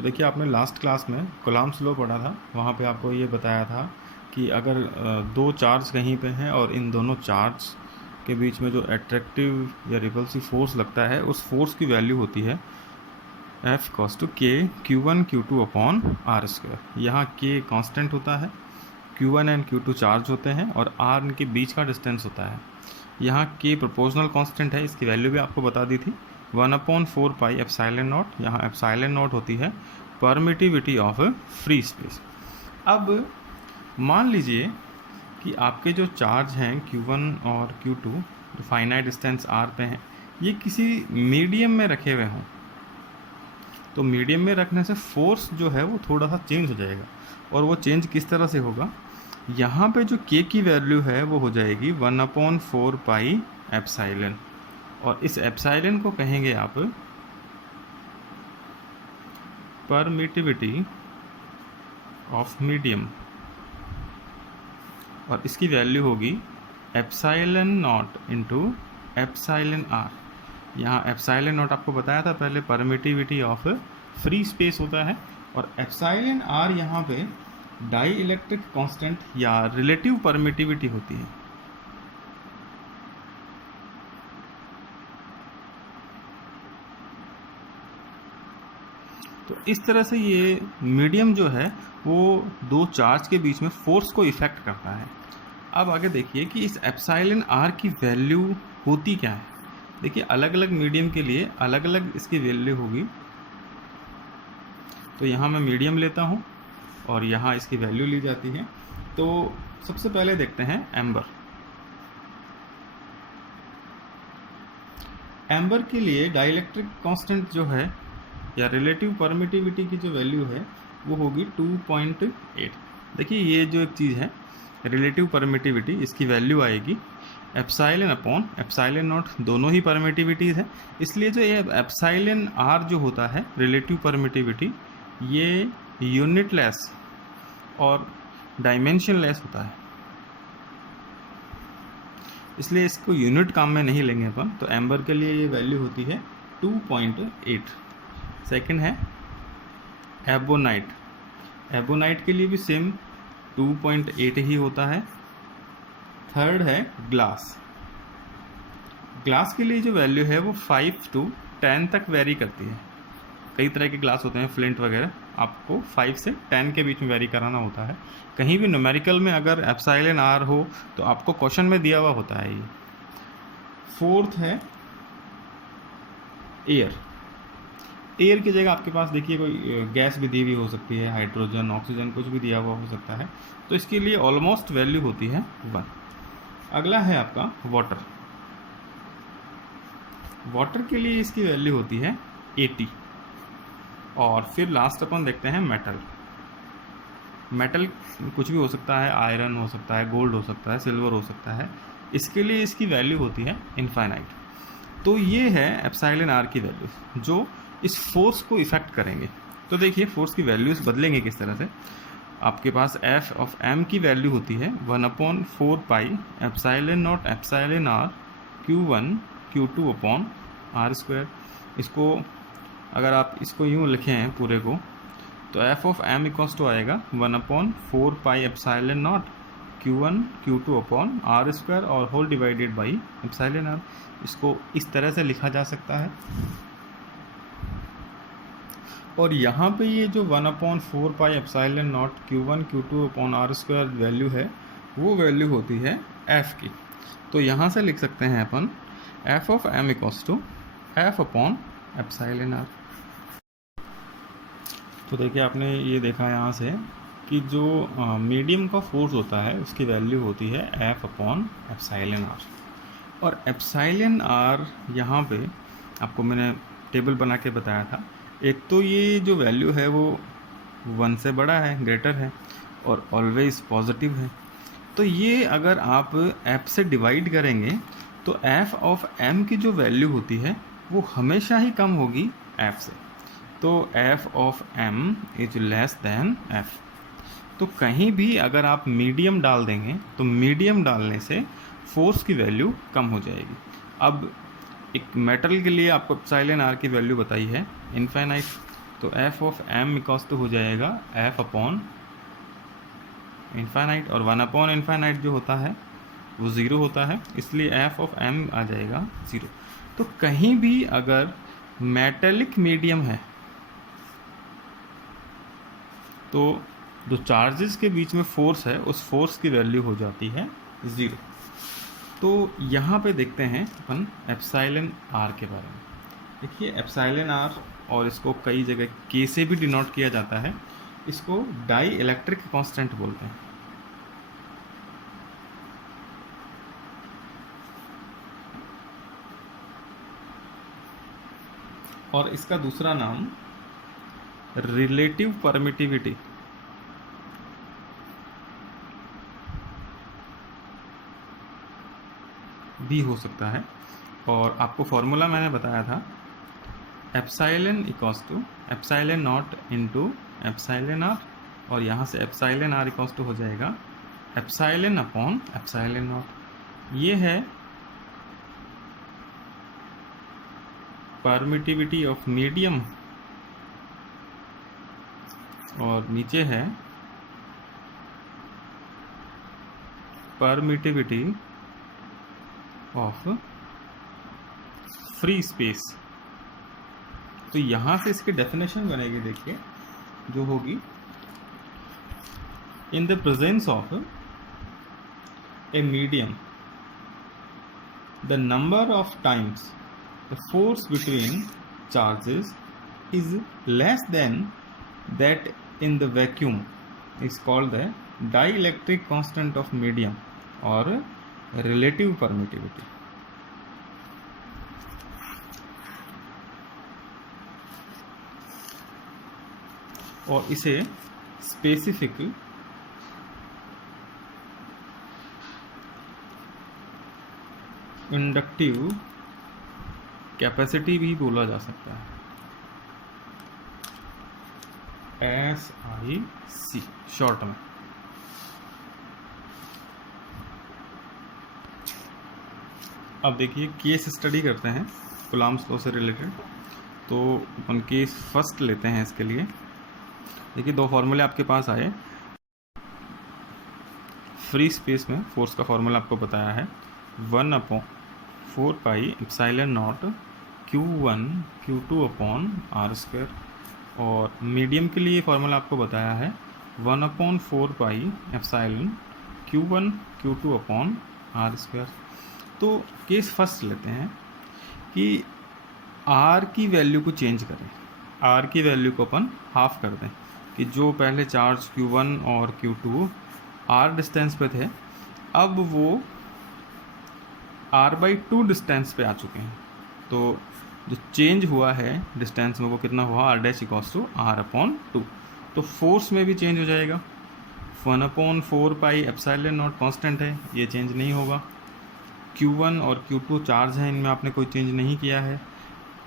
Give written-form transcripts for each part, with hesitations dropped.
तो देखिए आपने लास्ट क्लास में कूलम्ब्स लॉ पढ़ा था, वहाँ पे आपको ये बताया था कि अगर दो चार्ज कहीं पे हैं और इन दोनों चार्ज के बीच में जो एट्रैक्टिव या रिपल्सिव फोर्स लगता है उस फोर्स की वैल्यू होती है F equals to K Q1 Q2 upon are square. यहाँ K कांस्टेंट होता है, Q1 एंड Q2 चार्ज होते हैं और R इनके बीच का डिस्टेंस होता है। यहाँ K प्रोपोर्शनल कांस्टेंट है, इसकी वैल्यू भी आपको बता दी थी 1/4 पाई एप्सिलॉन नॉट। यहाँ एप्सिलॉन नॉट होती है परमिटिविटी ऑफ फ्री स्पेस। अब मान लीजिए कि आपके जो चार्ज हैं Q1 और Q2 जो फाइनाइट डिस्टेंस R पे हैं, ये किसी मीडियम में रखे हुए हों, तो मीडियम में रखने से फोर्स जो है वो थोड़ा सा चेंज हो जाएगा। और वो चेंज किस तरह से होगा, यहाँ पे जो K की वैल्यू है वो हो जाएगी 1/4 पाई एप्सिलॉन, और इस एप्सिलॉन को कहेंगे आप परमिटिविटी ऑफ मीडियम, और इसकी वैल्यू होगी epsilon naught into epsilon r. यहाँ एप्सिलॉन नॉट आपको बताया था पहले परमिटिविटी ऑफ फ्री स्पेस होता है, और एप्सिलॉन आर यहाँ पे डाई इलेक्ट्रिक कांस्टेंट या रिलेटिव परमिटिविटी होती है। तो इस तरह से ये मीडियम जो है वो दो चार्ज के बीच में फोर्स को इफेक्ट करता है। अब आगे देखिए कि इस एप्सिलॉन आर की वैल्यू होती क्या है। देखिए अलग अलग मीडियम के लिए अलग अलग इसकी वैल्यू होगी। तो यहाँ मैं मीडियम लेता हूँ और यहाँ इसकी वैल्यू ली जाती है। तो सबसे पहले देखते हैं एम्बर। एम्बर के लिए डाइलेक्ट्रिक कांस्टेंट जो है या रिलेटिव परमिटिविटी की जो वैल्यू है वो होगी 2.8। देखिए ये जो एक चीज़ है रिलेटिव परमिटिविटी, इसकी वैल्यू आएगी एप्सिलॉन अपॉन एप्सिलॉन नॉट, दोनों ही परमिटिविटीज़ है, इसलिए जो ये एप्सिलॉन आर जो होता है रिलेटिव परमिटिविटी, ये यूनिटलेस और डायमेंशनलेस होता है, इसलिए इसको यूनिट काम में नहीं लेंगे अपन। तो एम्बर के लिए ये वैल्यू होती है 2.8। सेकंड है एबोनाइट। एबोनाइट के लिए भी सेम 2.8 ही होता है। थर्ड है ग्लास। ग्लास के लिए जो वैल्यू है वो 5 to 10 तक वेरी करती है। कई तरह के ग्लास होते हैं, फ्लिंट वगैरह, आपको 5 से 10 के बीच में वेरी कराना होता है। कहीं भी न्यूमेरिकल में अगर एप्सिलॉन आर हो तो आपको क्वेश्चन में दिया हुआ होता है ये। फोर्थ है एयर। एयर की जगह आपके पास देखिए कोई गैस भी दी हुई हो सकती है, हाइड्रोजन, ऑक्सीजन, कुछ भी दिया हुआ हो सकता है, तो इसके लिए ऑलमोस्ट वैल्यू होती है 1। अगला है आपका वाटर। वाटर के लिए इसकी वैल्यू होती है 80। और फिर लास्ट अपन देखते हैं मेटल। मेटल कुछ भी हो सकता है, आयरन हो सकता है, गोल्ड हो सकता है, सिल्वर हो सकता है, इसके लिए इसकी वैल्यू होती है इनफाइनाइट। तो ये है एप्सिलॉन आर की वैल्यू जो इस फोर्स को इफेक्ट करेंगे। तो देखिए फोर्स की वैल्यूज बदलेंगे किस तरह से। आपके पास एफ ऑफ एम की वैल्यू होती है 1/4 pi epsilon naught epsilon R Q1 Q2 upon are square. इसको अगर आप इसको यूँ लिखें पूरे को, तो F of M equals to आएगा 1/4 pi epsilon naught Q1 Q2 upon are square और whole divided by epsilon R. इसको इस तरह से लिखा जा सकता है। और यहाँ पे ये जो 1/4 pi epsilon naught Q1 Q2 upon are square value है वो वैल्यू होती है एफ की। तो यहाँ से लिख सकते हैं अपन F of M equals to F upon epsilon R. तो देखिए आपने ये देखा यहाँ से कि जो मीडियम का फोर्स होता है उसकी वैल्यू होती है एफ अपॉन एप्सिलॉन आर। और एप्सिलॉन आर यहाँ पे आपको मैंने टेबल बना के बताया था। एक तो ये जो वैल्यू है वो 1 से बड़ा है, ग्रेटर है, और ऑलवेज पॉजिटिव है। तो ये अगर आप एफ से डिवाइड करेंगे तो एफ ऑफ एम की जो वैल्यू होती है वो हमेशा ही कम होगी एफ से। तो F of M is less than F. तो कहीं भी अगर आप मीडियम डाल देंगे तो मीडियम डालने से फोर्स की वैल्यू कम हो जाएगी। अब एक मेटल के लिए आपको एप्सिलॉन आर की वैल्यू बताई है इनफाइनाइट। तो F of M equals to हो जाएगा एफ अपॉन इन्फाइनाइट, और 1 अपॉन इन्फाइनाइट जो होता है वो 0 होता है, इसलिए एफ ऑफ एम आ जाएगा 0। तो कहीं भी अगर मेटेलिक मीडियम है तो जो चार्जेस के बीच में फोर्स है उस फोर्स की वैल्यू हो जाती है 0। तो यहाँ पे देखते हैं अपन एप्सिलॉन आर के बारे में। देखिए एप्सिलॉन आर, और इसको कई जगह के से भी डिनोट किया जाता है, इसको डाई इलेक्ट्रिक कांस्टेंट बोलते हैं। और इसका दूसरा नाम रिलेटिव परमिटिविटी भी हो सकता है। और आपको फॉर्मूला मैंने बताया था, epsilon equals to epsilon naught into epsilon r, और यहाँ से एप्सिलॉन आर इक्वल्स टू हो जाएगा एप्सिलॉन अपॉन एप्सिलॉन नॉट। ये है परमिटिविटी ऑफ मीडियम, और नीचे है परमिटिविटी ऑफ फ्री स्पेस। तो यहाँ से इसकी डेफिनेशन बनेगी, देखिए जो होगी, in the presence of a medium the number of times the force between charges is less than that in the vacuum is called the dielectric constant of medium or relative permittivity। और इसे specific inductive capacity भी बोला जा सकता है, SIC short में। अब देखिए केस स्टडी करते हैं कूलॉम्स लॉ से रिलेटेड। तो अपन केस फर्स्ट लेते हैं इसके लिए। देखिए दो फॉर्मूले आपके पास आए। फ्री स्पेस में फोर्स का फॉर्मूला आपको बताया है 1/4 pi epsilon naught Q1 Q2 upon are square, और मीडियम के लिए फॉर्मूला आपको बताया है 1/4 pi epsilon Q1 Q2 upon are square. तो केस फर्स्ट लेते हैं कि आर की वैल्यू को चेंज करें, आर की वैल्यू को अपन हाफ कर दें, कि जो पहले चार्ज Q1 और Q2 आर डिस्टेंस पे थे, अब वो R/2 डिस्टेंस पे आ चुके हैं। तो जो चेंज हुआ है डिस्टेंस में वो कितना हुआ, R' इक्वल्स टू R/2। तो फोर्स में भी चेंज हो जाएगा, 1/4 पाई एप्सिलॉन नॉट कांस्टेंट है, ये चेंज नहीं होगा। Q1 और Q2 चार्ज हैं, इनमें आपने कोई चेंज नहीं किया है।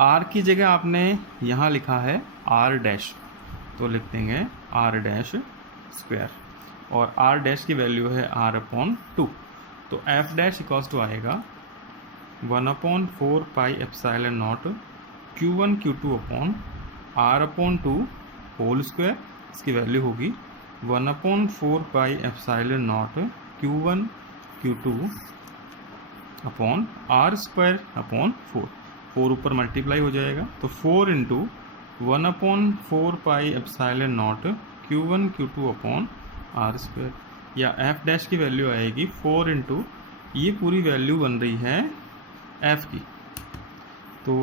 R की जगह आपने यहाँ लिखा है R', तो लिख देंगे R' स्क्वायर, और R' की वैल्यू है R/2। तो F' इक्वल्स टू आएगा 1/4 pi epsilon naught Q1 Q2 upon R/2 whole square. इसकी वैल्यू होगी 1/4 pi epsilon naught Q1 Q2 upon R square upon 4 ऊपर मल्टीप्लाई हो जाएगा, तो 4 into 1/4 pi epsilon naught Q1 Q2 upon R square, या F' की value आएगी 4 into, ये पूरी वैल्यू बन रही है F की। तो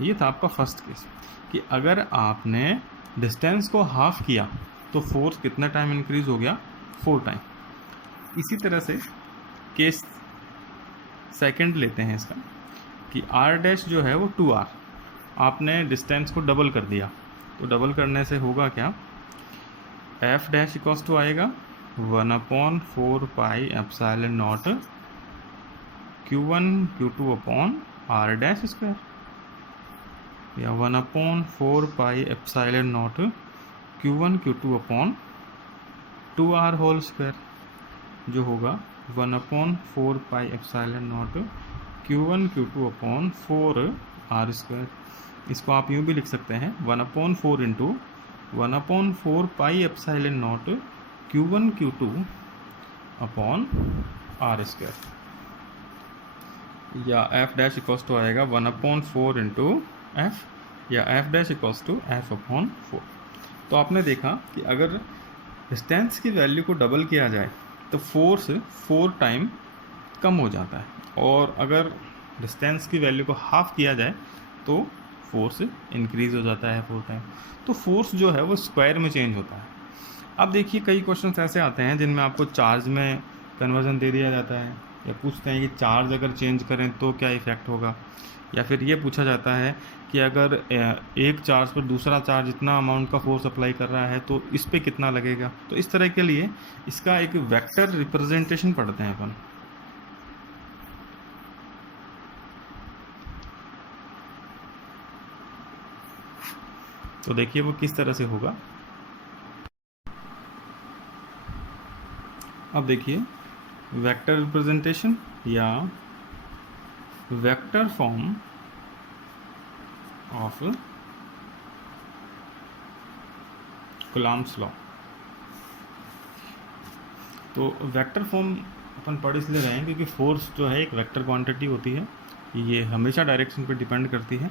ये था आपका फर्स्ट केस कि अगर आपने डिस्टेंस को हाफ किया तो फोर्स कितना टाइम इंक्रीज हो गया, 4 टाइम। इसी तरह से केस सेकंड लेते हैं इसका, कि R' जो है वो 2R, आपने डिस्टेंस को डबल कर दिया, तो डबल करने से होगा क्या, F' इक्वल्स टू आएगा 1/4 pi epsilon naught Q1 Q2 upon R' square, या 1/4 pi epsilon naught Q1 Q2 upon 2R whole square, जो होगा 1/4 pi epsilon naught Q1 Q2 upon 4R square. इसको आप यूँ भी लिख सकते हैं 1/4 into 1/4 pi epsilon naught Q1 Q2 upon R square, या एफ डैश इक्वल्स टू आएगा 1/4 इंटू एफ, या F dash equals to F/4। तो आपने देखा कि अगर डिस्टेंस की वैल्यू को डबल किया जाए तो फोर्स 4 टाइम कम हो जाता है, और अगर डिस्टेंस की वैल्यू को हाफ किया जाए तो फोर्स इंक्रीज हो जाता है 4 टाइम। तो फोर्स जो है वो स्क्वायर में चेंज होता है। अब देखिए कई क्वेश्चंस ऐसे आते हैं जिनमें आपको चार्ज में कन्वर्जन दे दिया जाता है, या पूछते हैं कि चार्ज अगर चेंज करें तो क्या इफ़ेक्ट होगा, या फिर ये पूछा जाता है कि अगर एक चार्ज पर दूसरा चार्ज इतना अमाउंट का फोर्स अप्लाई कर रहा है तो इस पे कितना लगेगा। तो इस तरह के लिए इसका एक वेक्टर रिप्रेजेंटेशन पढ़ते हैं अपन। तो देखिए वो किस तरह से होगा। अब देखिए वेक्टर रिप्रेजेंटेशन या vector form of Coulomb's law. तो वेक्टर फॉर्म अपन पढ़ इसलिए रहे हैं क्योंकि फोर्स जो है एक वेक्टर क्वांटिटी होती है, ये हमेशा डायरेक्शन पर डिपेंड करती है।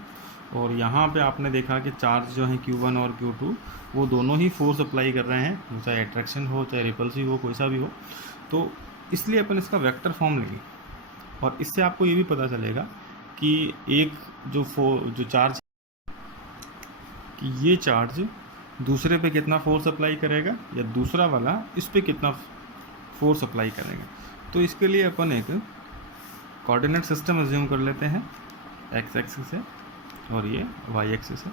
और यहाँ पे आपने देखा कि चार्ज जो है Q1 और Q2 वो दोनों ही फोर्स अप्लाई कर रहे हैं, चाहे अट्रैक्शन हो चाहे रिपल्सिव हो, कोई सा भी हो। तो इसलिए अपन इसका वेक्टर फॉर्म लेंगे, और इससे आपको ये भी पता चलेगा कि एक जो चार्ज, कि ये चार्ज दूसरे पे कितना फोर्स अप्लाई करेगा या दूसरा वाला इस पे कितना फोर्स अप्लाई करेगा। तो इसके लिए अपन एक कोऑर्डिनेट सिस्टम अज्यूम कर लेते हैं, एक्स एक्सिस है और ये वाई एक्सिस है,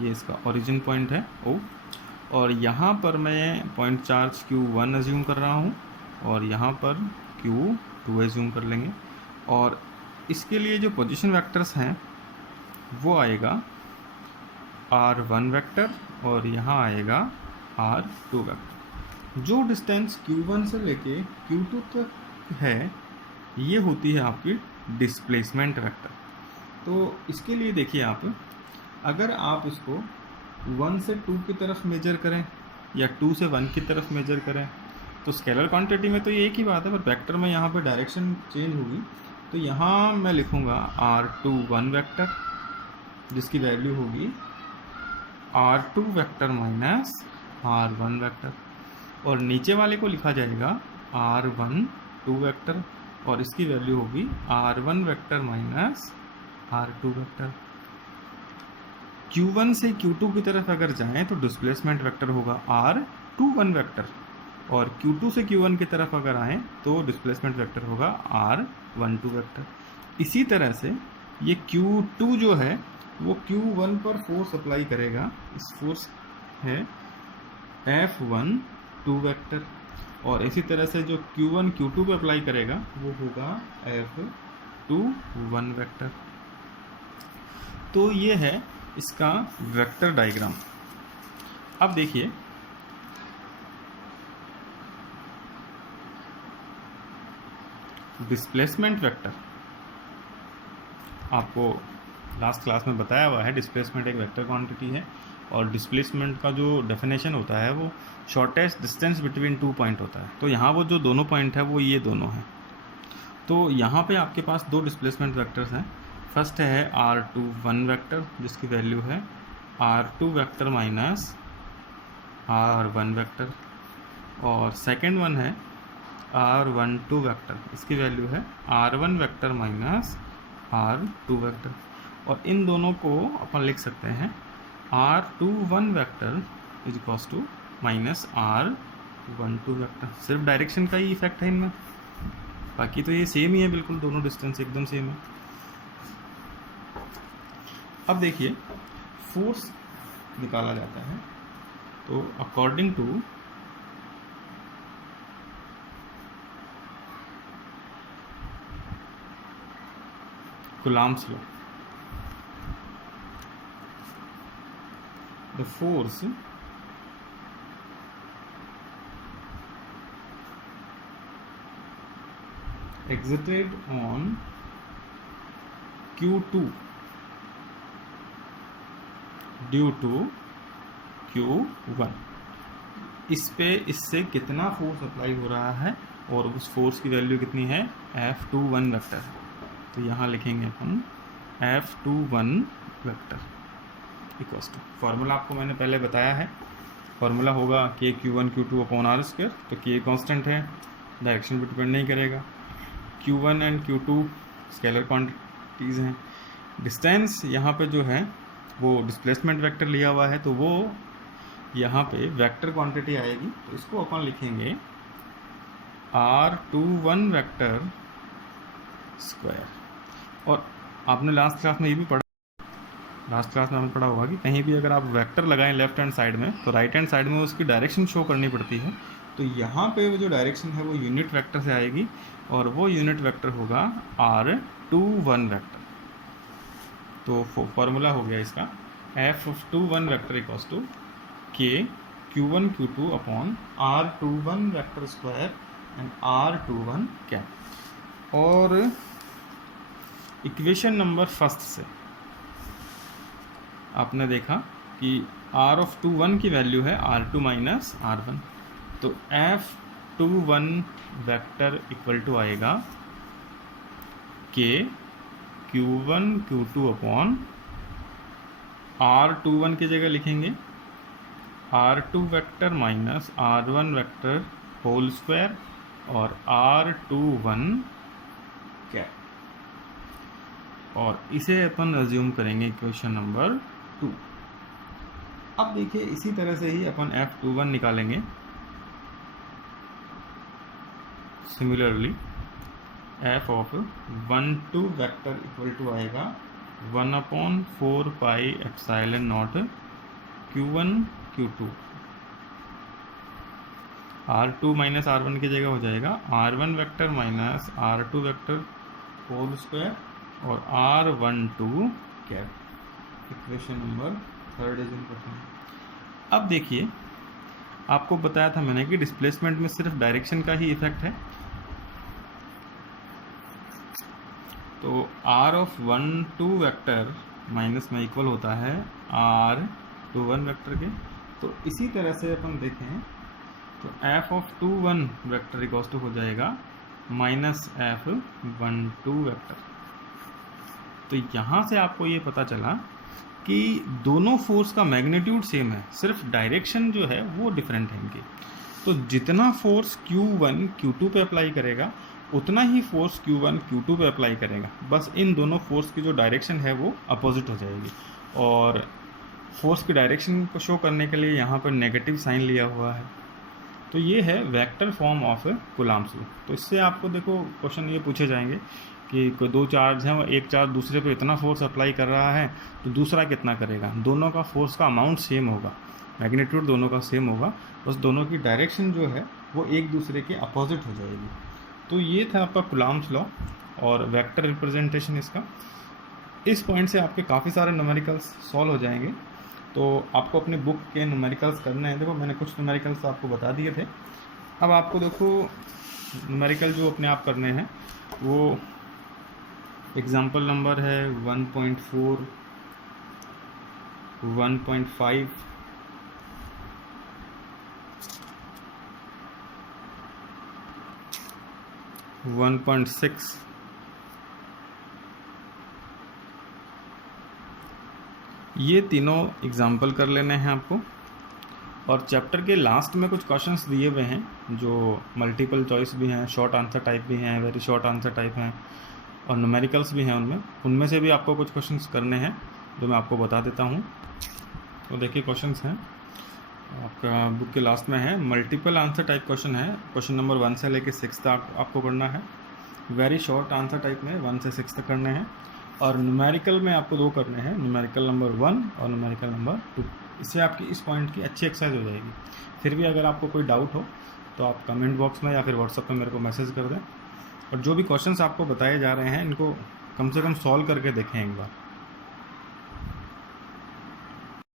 ये इसका ओरिजिन पॉइंट है O, और यहाँ पर मैं पॉइंट चार्ज Q1 अज्यूम कर रहा हूँ और यहाँ पर Q2 अज्यूम कर लेंगे। और इसके लिए जो पोजीशन वेक्टर्स हैं वो आएगा R1 वेक्टर और यहाँ आएगा R2 वेक्टर। जो डिस्टेंस Q1 से लेके Q2 तक है ये होती है आपकी डिस्प्लेसमेंट वेक्टर। तो इसके लिए देखिए आप, अगर आप इसको 1 से 2 की तरफ मेजर करें या 2 से 1 की तरफ मेजर करें तो स्केलर क्वांटिटी में तो ये एक ही बात है, पर वेक्टर में यहाँ पे डायरेक्शन चेंज होगी। तो यहाँ मैं लिखूँगा R21 वेक्टर जिसकी वैल्यू होगी R2 vector minus R1 vector, और नीचे वाले को लिखा जाएगा R12 वेक्टर और इसकी वैल्यू होगी R1 vector minus R2 vector. Q1 से Q2 की तरफ अगर जाएं तो डिस्प्लेसमेंट वेक्टर होगा R21 वेक्टर, और Q2 से Q1 की तरफ अगर आएँ तो डिस्प्लेसमेंट वेक्टर होगा R12 वेक्टर। इसी तरह से ये Q2 जो है वो Q1 पर फोर्स अप्लाई करेगा, इस फोर्स है F12 वेक्टर, और इसी तरह से जो Q1 Q2 पे अप्लाई करेगा वो होगा F21 वेक्टर। तो ये है इसका वेक्टर डायग्राम। अब देखिए डिस्प्लेसमेंट वेक्टर, आपको लास्ट क्लास में बताया हुआ है डिस्प्लेसमेंट एक वेक्टर क्वांटिटी है, और डिस्प्लेसमेंट का जो डेफिनेशन होता है वो शॉर्टेस्ट डिस्टेंस बिटवीन 2 पॉइंट होता है। तो यहाँ वो जो दोनों पॉइंट है वो ये दोनों हैं। तो यहाँ पे आपके पास दो डिस्प्लेसमेंट वेक्टर्स हैं। फर्स्ट है R21 वेक्टर जिसकी वैल्यू है R2 vector minus R1 vector, और सेकेंड वन है R12 वेक्टर, इसकी वैल्यू है R1 vector minus R2 vector. और इन दोनों को अपन लिख सकते हैं R21 vector is equals to minus R12 vector. सिर्फ डायरेक्शन का ही इफेक्ट है इनमें, बाकी तो ये सेम ही है, बिल्कुल दोनों डिस्टेंस एकदम सेम है। अब देखिए फोर्स निकाला जाता है, तो according to Coulomb's law, the force exerted on Q2 due to Q1। इससे कितना फोर्स अप्लाई हो रहा है और उस फोर्स की वैल्यू कितनी है, F21 वेक्टर। तो यहाँ लिखेंगे अपन F21 vector equals to, formula आपको मैंने पहले बताया है, फॉर्मूला होगा K Q1 Q2 upon R²। तो K कांस्टेंट है, डायरेक्शन पर डिपेंड नहीं करेगा। Q1 and Q2 scalar quantities हैं। डिस्टेंस यहाँ पे जो है वो डिस्प्लेसमेंट वेक्टर लिया हुआ है, तो वो यहाँ पे वेक्टर क्वांटिटी आएगी। तो इसको अपन लिखेंगे R21 वेक्टर स्क्वायर। और आपने लास्ट क्लास में ये भी पढ़ा, लास्ट क्लास में आपने पढ़ा होगा कि कहीं भी अगर आप वेक्टर लगाएं लेफ्ट हैंड साइड में, तो राइट हैंड साइड में उसकी डायरेक्शन शो करनी पड़ती है। तो यहाँ पे वो जो डायरेक्शन है वो यूनिट वेक्टर से आएगी, और वो यूनिट वेक्टर होगा R21 वेक्टर। तो फॉर्मूला हो गया इसका F21 vector equals to K Q1 Q2 upon R21 vector square and R21 cap. और इक्वेशन नंबर फर्स्ट से आपने देखा कि R21 की वैल्यू है R2 माइनस R1। तो F21 वेक्टर इक्वल टू आएगा K Q1 Q2 upon R21 की जगह लिखेंगे R2 vector minus R1 vector whole square और R21 कैप। और इसे अपन अज्यूम करेंगे इक्वेशन नंबर 2। अब देखिए इसी तरह से ही अपन F21 निकालेंगे। Similarly F of 1 2 vector equal to आएगा 1/4 pi epsilon naught Q1 Q2। R2 minus R1 की जगह हो जाएगा R1 vector minus R2 vector whole square और R12 cap. Equation number 3 is important. अब देखिए आपको बताया था मैंने कि डिस्प्लेसमेंट में सिर्फ डायरेक्शन का ही इफेक्ट है। तो R ऑफ 1 2 वेक्टर माइनस में इक्वल होता है R21 वेक्टर के। तो इसी तरह से अपन देखें तो F of 21 vector equals to हो जाएगा माइनस F12 वेक्टर। तो यहाँ से आपको ये पता चला कि दोनों फोर्स का मैग्नीट्यूड सेम है, सिर्फ डायरेक्शन जो है वो डिफरेंट है इनकी। तो जितना फोर्स Q1 Q2 पे अप्लाई करेगा उतना ही फोर्स Q1 Q2 पे अप्लाई करेगा, बस इन दोनों फोर्स की जो डायरेक्शन है वो अपोजिट हो जाएगी। और फोर्स की डायरेक्शन को शो करने के लिए यहाँ पर नेगेटिव साइन लिया हुआ है। तो ये है vector form of Coulomb's law. तो इससे आपको देखो क्वेश्चन ये पूछे जाएंगे कि कोई दो चार्ज हैं, एक चार्ज दूसरे पे इतना फोर्स अप्लाई कर रहा है तो दूसरा कितना करेगा। दोनों का फोर्स का अमाउंट सेम होगा, मैग्नीट्यूड दोनों का सेम होगा, बस दोनों की डायरेक्शन जो है वो एक दूसरे के अपोजिट हो जाएगी। तो ये था आपका कूलम्ब्स लॉ और वेक्टर रिप्रेजेंटेशन इसका। इस पॉइंट से आपके काफ़ी सारे न्यूमेरिकल्स सॉल्व हो जाएंगे। तो आपको अपने बुक के न्यूमेरिकल्स करने हैं। देखो मैंने कुछ न्यूमेरिकल्स आपको बता दिए थे, अब आपको देखो न्यूमेरिकल जो अपने आप करने हैं वो एग्जाम्पल नंबर है 1.4, 1.5, 1.6, ये तीनों एग्जाम्पल कर लेने हैं आपको। और चैप्टर के लास्ट में कुछ क्वेश्चंस दिए हुए हैं जो मल्टीपल चॉइस भी हैं, शॉर्ट आंसर टाइप भी हैं, वेरी शॉर्ट आंसर टाइप हैं और न्यूमेरिकल्स भी हैं। उनमें से भी आपको कुछ क्वेश्चंस करने हैं जो मैं आपको बता देता हूँ। तो देखिए क्वेश्चंस हैं आपका बुक के लास्ट में है, मल्टीपल आंसर टाइप क्वेश्चन है। क्वेश्चन नंबर 1 से लेकर 6 तक आपको करना है। वेरी शॉर्ट आंसर टाइप में 1 से 6 तक करने हैं। और न्यूमेरिकल में आपको 2 करने हैं, न्यूमेरिकल नंबर 1 और न्यूमेरिकल नंबर 2। इससे आपकी इस पॉइंट की अच्छी एक्सरसाइज हो जाएगी। फिर भी अगर आपको कोई डाउट हो तो आप कमेंट बॉक्स में या फिर व्हाट्सएप पे मेरे को मैसेज कर दें। और जो भी क्वेश्चंस आपको बताए जा रहे हैं इनको कम से कम सॉल्व करके देखें एक बार।